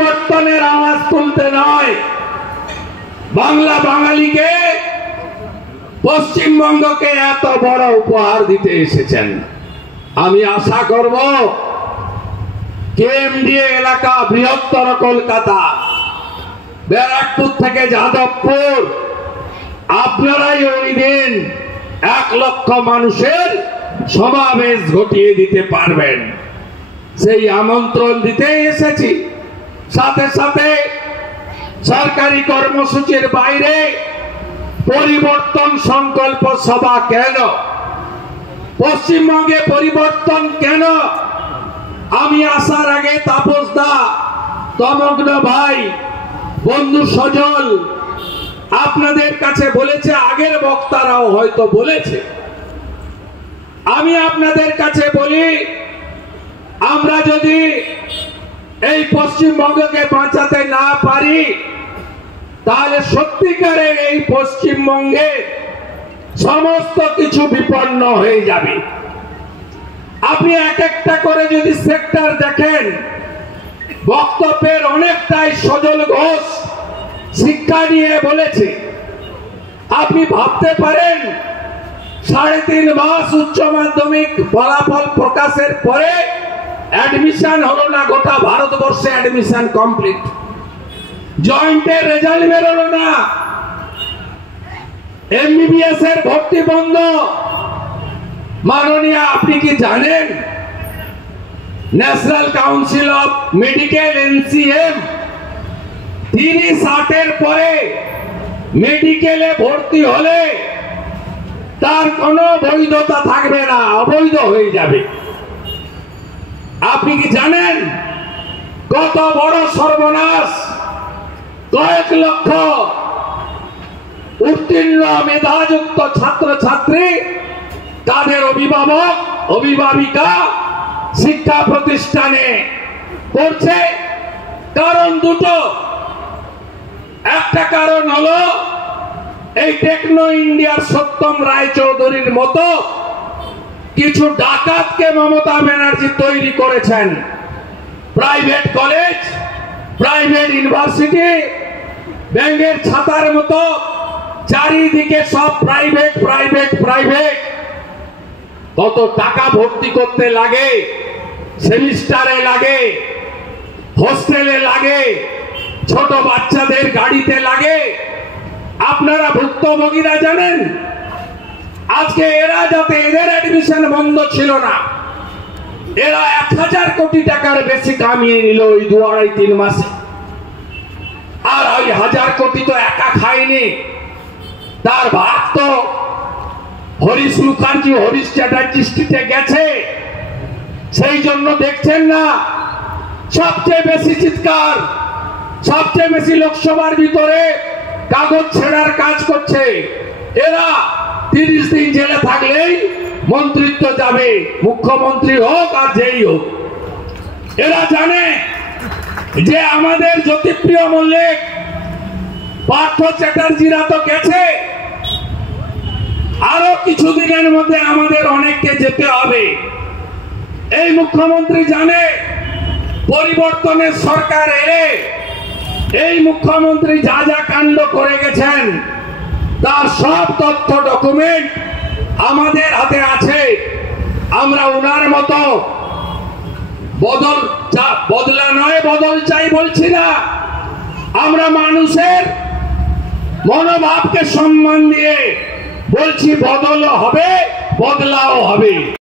পরিবর্তনের আওয়াজ তুলতে নয়, বাংলা বাঙালিকে পশ্চিমবঙ্গকে এত বড় উপহার দিতে এসেছেন। আমি আশা করব কেএমডিএ এলাকা, বৃহত্তর কলকাতা, ব্যারাকপুর থেকে যাদবপুর, আপনারাই ওই দিন 1 লক্ষ মানুষের সমাবেশ ঘটিয়ে দিতে পারবেন। সেই আমন্ত্রণ দিতে এসেছি। সাথে সাথে সরকারি কর্মসূচির বাইরে পরিবর্তন সংকল্প সভা কেন, পশ্চিমবঙ্গে পরিবর্তন কেন? আমি আসার আগে তাপস দা, তমগ্ন ভাই, বন্ধু সজল আপনাদের কাছে বলেছে, আগের বক্তারাও হয়তো বলেছে। আমি আপনাদের কাছে বলি, আমরা যদি এই পশ্চিমবঙ্গকে বাঁচাতে না পারি, তাহলে সত্যিকারের এই পশ্চিমবঙ্গে সমস্ত কিছু বিপন্ন হয়ে যাবে। আপনি এক একটা করে যদি সেক্টর দেখেন, বক্তব্যের অনেকটাই সজল ঘোষ শিক্ষা নিয়ে বলেছে। আপনি ভাবতে পারেন 3.5 মাস উচ্চ মাধ্যমিক ফলাফল প্রকাশের পরে অ্যাডমিশন হলো না, গোটা ভারতবর্ষে অ্যাডমিশন কমপ্লিট। জয়েন্টের রেজাল্ট বেরোলো না, এমবিবিএস এর ভর্তি বন্ধ। মাননীয়, আপনি কি জানেন national council of medical NCM 30-60 পরে মেডিকেলে ভর্তি হলে তার কোনো বৈধতা থাকবে না, অবৈধ হয়ে যাবে। আপনি কি জানেন কত বড় সর্বনাশ? কয়েক লক্ষ উত্তীর্ণ মেধাযুক্ত ছাত্রছাত্রী, তাদের অভিভাবক অভিভাবিকা শিক্ষা প্রতিষ্ঠানে পড়ছে। কারণ দুটো। একটা কারণ হলো এই টেকনো ইন্ডিয়ার সত্যম রায়চৌধুরীর মতো কিছু ডাকাতকে মমতা ব্যানার্জি তৈরি করেছেন। প্রাইভেট কলেজ, প্রাইভেট ইউনিভার্সিটি, ব্যাঙের ছাতার মতো চারিদিকে সব প্রাইভেট প্রাইভেট প্রাইভেট। কত টাকা ভর্তি করতে লাগে, সেমিস্টারে লাগে, হোস্টেলে লাগে, ছোট বাচ্চাদের গাড়িতে লাগে। আপনারা ভুক্তভোগীরা জানেন, আজকে এরা যাতে, এদের অ্যাডমিশন বন্ধ ছিল না, এরা 1000 কোটি টাকার বেশি কামিয়ে নিল ওই 2-2.5-3 মাসে। আর ওই 1000 কোটি তো একা খায়নি, তার ভাগ তো হরিশ মুখার্জি, হরিশ চ্যাটার্জি স্ট্রিটে গেছে। সেই জন্য দেখছেন না সবচেয়ে বেশি চিৎকার, সবচেয়ে বেশি লোকসভার ভিতরে কাগজ ছেড়ার কাজ করছে এরা। 30 দিন জেলে থাকলেই মন্ত্রিত্ব যাবে, মুখ্যমন্ত্রী হোক আর যেই হোক। এরা জানে যে আমাদের জ্যোতিপ্রিয় মল্লিক, পার্থ চ্যাটার্জিরা তো গেছে, আরো কিছুদিনের মধ্যে আমাদের অনেককে যেতে হবে। এই মুখ্যমন্ত্রী জানে পরিবর্তনের সরকার এলে এই মুখ্যমন্ত্রী যা যা কাণ্ড করে গেছেন তার সব তথ্য ডকুমেন্ট আমাদের হাতে আছে। আমরা উনার মতো বদলা নয় বদল চাই বলছি না, আমরা মানুষের মনোভাবকে সম্মান দিয়ে বলছি বদলও হবে, বদলাও হবে।